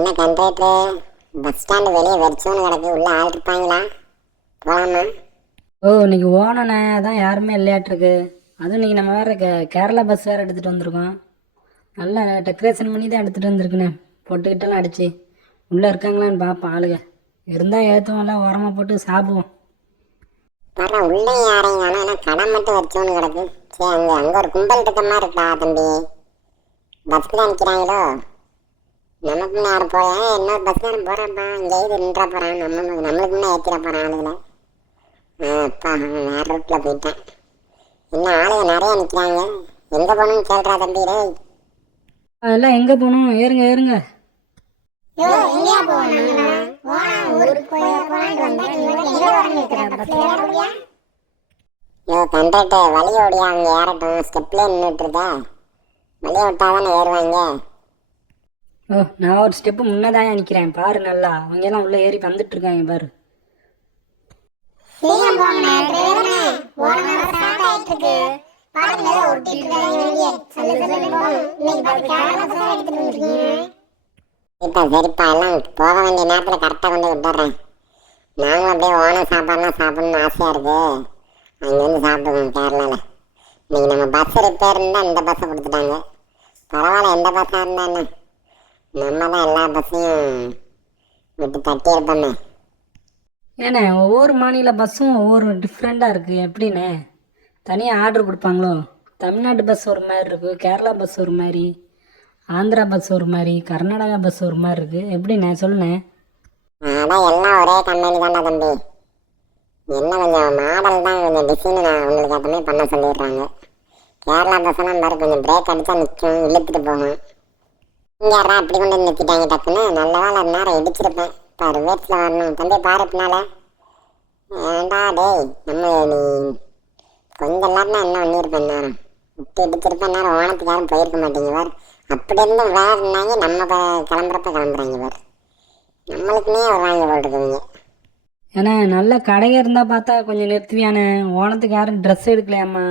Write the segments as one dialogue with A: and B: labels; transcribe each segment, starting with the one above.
A: என்ன contractor bus stand வெளியே வெறிச்சோன்னு கிடக்கு உள்ள ஆள் இருப்பாங்களா? போலாமா?
B: ஓ இன்னைக்கு ஓனண்ணே அதான் யாருமே இல்லையாட்டிருக்கு. அதுவும் இன்னைக்கு நம்ம வேறு கே கேரளா பஸ் வேறு எடுத்துகிட்டு வந்திருக்கோம். நல்லா டெக்கரேஷன் பண்ணி தான் எடுத்துகிட்டு வந்திருக்குண்ணே பொட்டுக்கிட்டலாம் அடிச்சு. உள்ளே இருக்காங்களான்னு பார்ப்போம் ஆளுங்க. இருந்தால் ஏற்றுவோம்ல உரமாக போட்டு சாப்பிடுவோம்.
A: வர உள்ளே யாரையும் ஆனால் என்ன கடை மட்டும் வெறிச்சோன்னு கிடக்கு. சரி அங்கே அங்கே ஒரு கும்பல் இருக்க மாதிரி இருக்கா தம்பி? பஸ்ஸில் நிற்கிறாங்களோ நமக்கு முன்ன யாரும் போயா? இன்னொரு பஸ்ஸில் போகிறான்ப்பா இங்கே இது நின்றா போகிறான் நம்ம நம்மளுக்கு முன்னே ஏற்றிட போகிறான் ஆளுகளை ஆ அப்பா வேறு ரூட்டில் போயிட்டான். இன்னும் ஆளுங்க நிறைய நிற்கிறாங்க எங்கே போகணும்னு கேள்றா தம்பி டேய்.
B: அதெல்லாம் எங்கே போகணும்? ஏறுங்க ஏறுங்க.
A: யோ கண்ட்ராக்டர் வழி ஓடியா? அங்கே ஏறட்டும். ஸ்டெப்லேயே நின்றுட்டுருதா வழியை விட்டால் தானே ஏறுவாங்க.
B: ஓ நான் ஒரு ஸ்டெப்பு முன்னதாக நிற்கிறேன் பாரு நல்லா. அவங்க எல்லாம் உள்ளே ஏறி வந்துட்டு இருக்காங்க. பாரு
A: சரிப்பா சரிப்பா. எல்லாம் போக வேண்டிய நேரத்தில் கரெக்டாக கொண்டு விட்டுறேன். நாங்களும் அப்படியே ஓனம் சாப்பாடுலாம் சாப்பிடணும்னு ஆசையாக இருக்கு. அங்கே வந்து சாப்பிடுவோம் கேரளாவில் இன்னைக்கு நம்ம பஸ் ரிப்பேர் இருந்தால் இந்த பஸ்ஸை கொடுத்துட்டாங்க. பரவாயில்ல எந்த பஸ்ஸாக இருந்தா என்ன? நம்ம தான் எல்லா பஸ்ஸையும் விட்டு தட்டி இருப்போமே
B: ஏண்ணே ஒவ்வொரு மாநில பஸ்ஸும் ஒவ்வொரு டிஃப்ரெண்ட்டாக இருக்குது எப்படிண்ணே தனியாக ஆர்டர் கொடுப்பாங்களோ? தமிழ்நாட்டு பஸ் ஒரு மாதிரி இருக்குது கேரளா பஸ் ஒரு மாதிரி ஆந்திரா பஸ் ஒரு மாதிரி கர்நாடகா பஸ் ஒரு மாதிரி இருக்குது எப்படிண்ணே சொல்லுண்ணே
A: அதான் எல்லாம் ஒரே கம்பெனி தான்டா தம்பி. என்ன கொஞ்சம் மாடல் தான் கொஞ்சம் டிசைன் நான் உங்களுக்கு மாதிரி பண்ண சொல்லிடுறாங்க. கேரளா பஸ்ஸெல்லாம் பாரு கொஞ்சம் பிரேக் அடித்தா நிற்கும் இழுத்துட்டு போகும். இங்கே யாரா அப்படி கொண்டு வந்து நிறுத்திட்டாங்க டக்குன்னு. நல்ல வேலை நேரம் இடிச்சிருப்பேன். பாரு ரிவேர்ஸில் வரணும். தம்பி பாரு பின்னால. ஏண்டா டேய் நம்ம நீ கொஞ்சம் இல்லாட்டினா என்ன பண்ணியிருப்பேன் நேரம்? விட்டு இடிச்சிருப்பேன் நேரம். ஓனத்துக்கு யாரும் போயிருக்க மாட்டேங்க பார். அப்படி இருந்து வேறுனாங்க நம்ம கிளம்புறப்ப கிளம்புறாங்க பார். நம்மளுக்குன்னே வாங்கி போட்டுருக்குங்க
B: ஏன்னா நல்ல கடை இருந்தால் பார்த்தா கொஞ்சம் நிறுத்துவியாண்ணே ஓனத்துக்கு யாரும் ட்ரெஸ் எடுக்கலையாம்மா.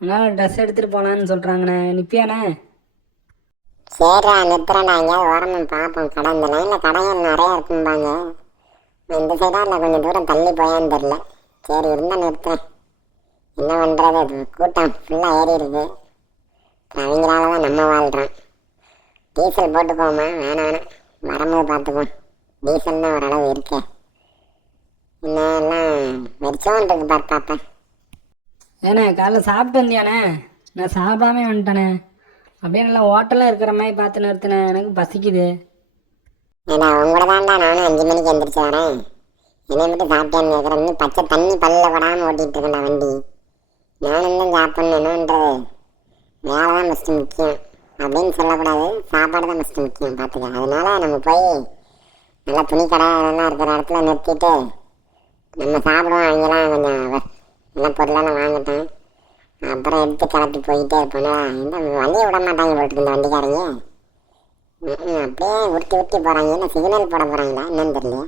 B: அதனால் ட்ரெஸ் எடுத்துகிட்டு போகலான்னு சொல்கிறாங்கண்ணே நிற்பியாண்ணே
A: சரிடா நிறுத்துறேன்டா எங்கேயாவது ஓரமாக பார்ப்போம். கடை இந்த லைனில் கடைகள் நிறையா இருக்கும்பாங்க. இந்த சைடாக இல்லை கொஞ்சம் தூரம் தள்ளி போயான்னு தெரில சரி இருந்தால் நிறுத்துறேன். என்ன பண்ணுறது அது கூட்டம் ஃபுல்லாக ஏறிடுது இருக்கு. அவங்களால தான் நம்ம வாழ்கிறோம் டீசல் போட்டுக்கோமா? வேணாம் வேணாம். வரும்போது பார்த்துக்குவோம். டீசல் தான் ஓரளவு இருக்கே. என்ன எல்லாம் வெறிச்சோன் இருக்கு பார்த்தாப்பேன்
B: ஏண்ணே காலைல சாப்பிட்டு வந்தியாண்ணே நான் சாப்பிடாமே வந்துட்டேனே. அப்படியே நல்லா ஹோட்டலில் இருக்கிற மாதிரி பார்த்து நிறுத்தினே. எனக்கு பசிக்குது.
A: ஏடா உங்களோட தான்டா நானும் அஞ்சு மணிக்கு எந்திரிச்சு வரேன். என்னை மட்டும் சாப்பிட்டேன்னு கேட்குறேன் இன்னும் பச்சை தண்ணி பல்லில் படாமல் ஓட்டிகிட்டு இருக்கேன்டா வண்டி. நானும் தான் சாப்பிட்ணும் வேலை தான் ஃபஸ்ட்டு முக்கியம். அப்படின்னு சொல்லக்கூடாது. சாப்பாடு தான் ஃபஸ்ட்டு முக்கியம் பார்த்துக்க. அதனால நம்ம போய் நல்லா துணி கடை அதெல்லாம் இருக்கிற இடத்துல நிறுத்திட்டு நம்ம சாப்பிடுவோம் அவங்கெல்லாம் கொஞ்சம் வ- பொருளெல்லாம் வாங்கிட்டேன். அப்புறம் எடுத்து கிளப்பி போயிட்டே இருப்போம்னா இந்த வண்டியை விட மாட்டாங்க போட்டு இந்த வண்டிக்காரங்க. அப்படியே உருட்டி உருட்டி போகிறாங்க என்ன சிக்னல் போட போகிறாங்களா என்னன்னு தெரியல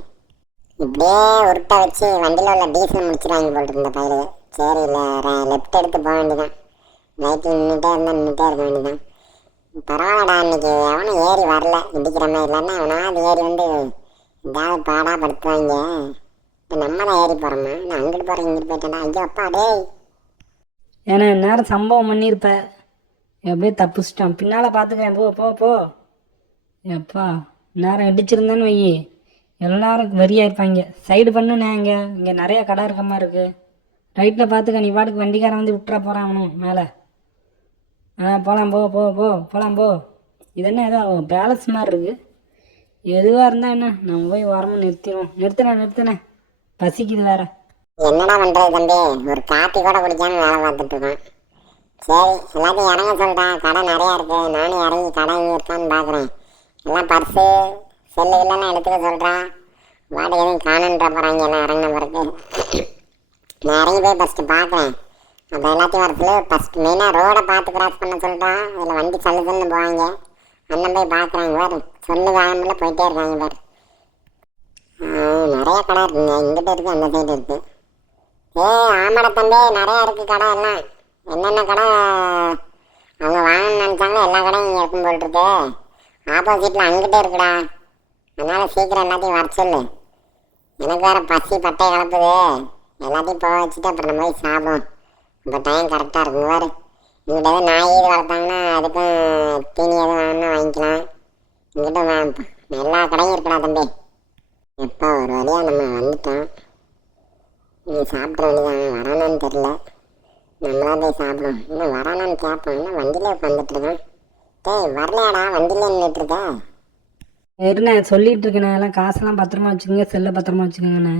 A: இப்படியே உருட்டை வச்சு வண்டியில் உள்ள டீசல் முடிச்சிருவாங்க போட்டு இந்த பயிர். சரி இல்லை லெஃப்ட் எடுத்து போக வேண்டியதான் ரைட்டில் நின்றுட்டே இருந்தால் நின்றுட்டே இருக்க வேண்டியதான் பரவாயில்லடா இன்னைக்கு எவனும் ஏறி வரல. இடிக்கிற மாதிரி இல்லைன்னா எவனாவது ஏறி வந்து ஏதாவது பாடாக படுத்துவாங்க. இப்போ நம்ம தான் ஏறி போகிறோமா நான் அங்கிட்டு போகிறேன் இங்கிட்டு போயிட்டேன்டா ஐயோ அப்பா டேய்.
B: ஏன்னா நேரம் சம்பவம் பண்ணியிருப்ப. எப்படியே தப்பிச்சிட்டான். பின்னால் பார்த்துக்கிறேன் போ போ போ. எப்பா நேரம் இடிச்சிருந்தேன்னு வை எல்லாரும் வரியாக இருப்பாங்க. சைடு பண்ணுண்ணே இங்கே. இங்கே நிறைய கடை இருக்க மாதிரி இருக்குது ரைட்டில் பார்த்துக்க நீ பாட்டுக்கு வண்டிக்காரன் வந்து விட்டுற போகிறான் அவனும் மேலே. ஆ போகலாம் போ போ போ போகலாம் போ. இது என்ன ஏதோ பேலன்ஸ் மாதிரி இருக்குது எதுவாக இருந்தால் என்ன? நம்ம போய் உரமாக நிறுத்திடுவோம். நிறுத்தினேன் நிறுத்தினேன் பசிக்குது வேறு.
A: என்னடா பண்ணுறது தம்பி? ஒரு காப்பி கூட குடிக்காம வேலை பார்த்துட்டு இருக்கோம் சரி எல்லாத்தையும் இறங்க சொல்லிட்டேன் கடை நிறையா இருக்கு. நானும் இறங்கி கடை இருக்கான்னு பார்க்குறேன் எல்லாம் பர்ஸு செல்லு இல்லைன்னா எடுத்துக்க சொல்கிறேன் வாடகை எதுவும் காணுன்ற போகிறாங்க எல்லாம் இறங்கின பிறகு. நான் இறங்கி போய் ஃபஸ்ட்டு பார்க்குறேன் அப்போ எல்லாத்தையும் வரத்துல ஃபஸ்ட் மெயினாக ரோடை பார்த்து கிராஸ் பண்ண சொல்கிறான் அதில் வண்டி சல்லு சல்லுன்னு போவாங்க. அண்ணன் போய் பார்க்குறாங்க பாரு. சொல்லு வாங்கல போயிட்டே இருக்காங்க பாரு. ஆ, நிறைய கடை இருக்குங்க. இங்கிட்ட இருக்கு அந்த சைடு இருக்கு. ஏ ஆமாடா தம்பி நிறைய இருக்கு கடை எல்லாம். என்னென்ன கடை? அவங்க வாங்கணும்னு நினச்சாங்களோ எல்லா கடையும் இங்கே இருக்கும் போட்டுருக்கு ஆப்போசிட்டில் அங்கிட்டே இருக்குடா. அதனால சீக்கிரம் எல்லாத்தையும் வர சொல்லு. எனக்கு வேறு பசி பட்டை கலப்புது. எல்லாத்தையும் போக வச்சுட்டு அப்புறம் நம்ம போய் சாப்பிடும் இப்போ டைம் கரெக்டாக இருக்கும். வேறு இங்கிட்ட எதுவும் நாய் இது வளர்த்தாங்கன்னா அதுக்கும் தீனி எதுவும் வாங்கினா வாங்கிக்கலாம். இங்கிட்ட எல்லா கடையும் இருக்குடா தம்பி. எப்போ ஒரு வழியாக நம்ம வந்துட்டோம். நீ சாப்பிட்றலையா வேண்டியதான் வரானான்னு தெரில நம்மளா போய் சாப்பிடும் இன்னும் வரானான்னு கேட்போம். இன்னும் வண்டியில் உட்காந்துட்ருக்கேன் டேய் வரலையாடா வண்டியிலே நின்றுட்டு இருக்க?
B: சொல்லிட்டு இருக்கேண்ணே எல்லாம் காசெல்லாம் பத்திரமா வச்சுக்கோங்க செல்லை பத்திரமா வச்சுக்கோங்கண்ணே.